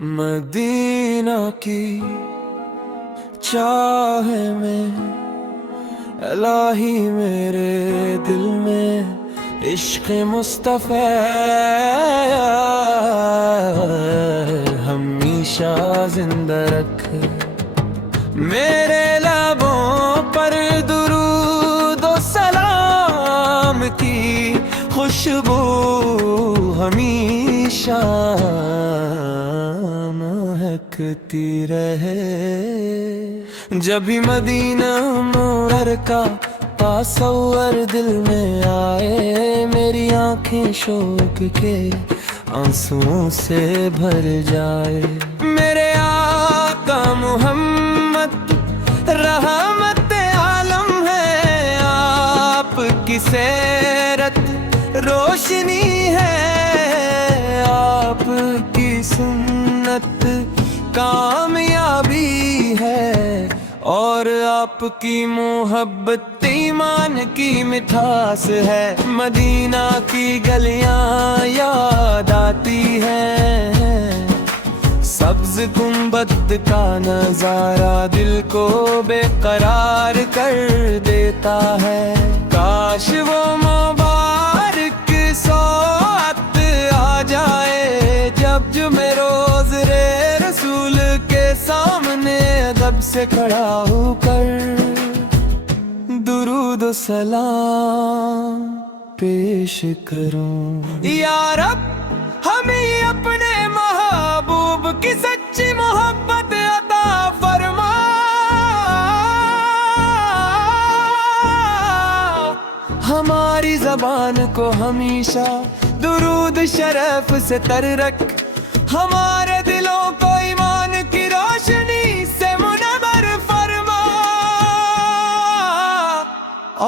مدینہ کی چاہے میں الہی میرے دل میں عشق مصطفیٰ ہمیشہ زندہ رکھ، میرے لبوں پر درود و سلام کی خوشبو ہمیشہ مہکتی رہے۔ جب بھی مدینہ منور کا تصور دل میں آئے، میری آنکھیں شوق کے آنسوؤں سے بھر جائے۔ میرے آقا محمد رحمت عالم ہے، آپ کی سیرت روشنی ہے، آپ کی سنت کامیابی ہے، اور آپ کی محبت ایمان کی مٹھاس ہے۔ مدینہ کی گلیاں یاد آتی ہیں، سبز گنبد کا نظارہ دل کو بے قرار کر دیتا ہے۔ کاش وہ مبارک ساعت آ جائے جب جمعہ روز رسول کے سامنے ادب سے کھڑا ہو کر درود و سلام پیش کروں۔ یا رب ہمیں اپنے محبوب کی سچی محبت عطا فرما، ہماری زبان کو ہمیشہ درود شرف سے تر رکھ، ہمارے دلوں کو ایمان کی روشنی سے منور فرما،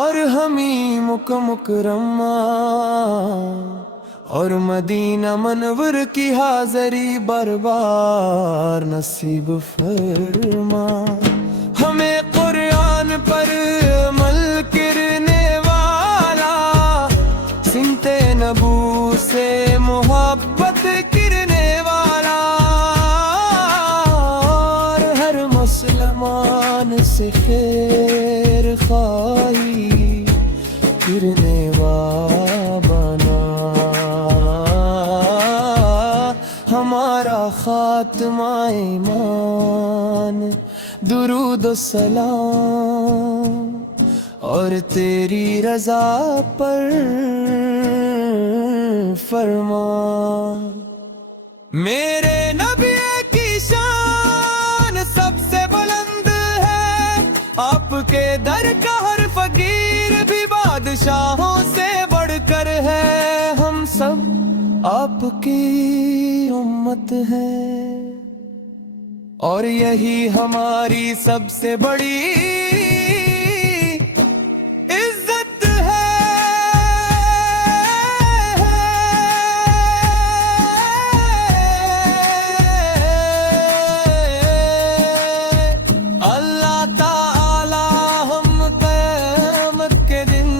اور ہمیں مکرمہ اور مدینہ منور کی حاضری بربار نصیب فرما۔ ہمیں قرآن پر عمل کرنے والا، سمت نبو سے محبت کرنے والا، اور ہر مسلمان سے خیر خواہی کرنے والا بنا۔ ہمارا خاتمہ ایمان درود و سلام اور تیری رضا پر فرما۔ میرے نبی کی شان سب سے بلند ہے، آپ کے در کا ہر فقیر بھی بادشاہوں سے بڑھ کر ہے۔ ہم سب آپ کی امت ہے، اور یہی ہماری سب سے بڑی عزت ہے۔ اللہ تعالی ہم قیامت کے دن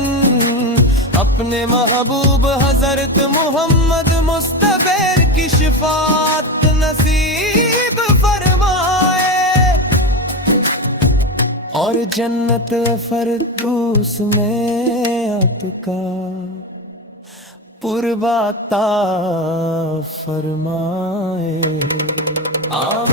اپنے محبوب حضرت محمد مصطفی کی شفاعت نصیب فرمائے، اور جنت فردوس میں آپ کا قرب عطا فرمائے۔ آمین۔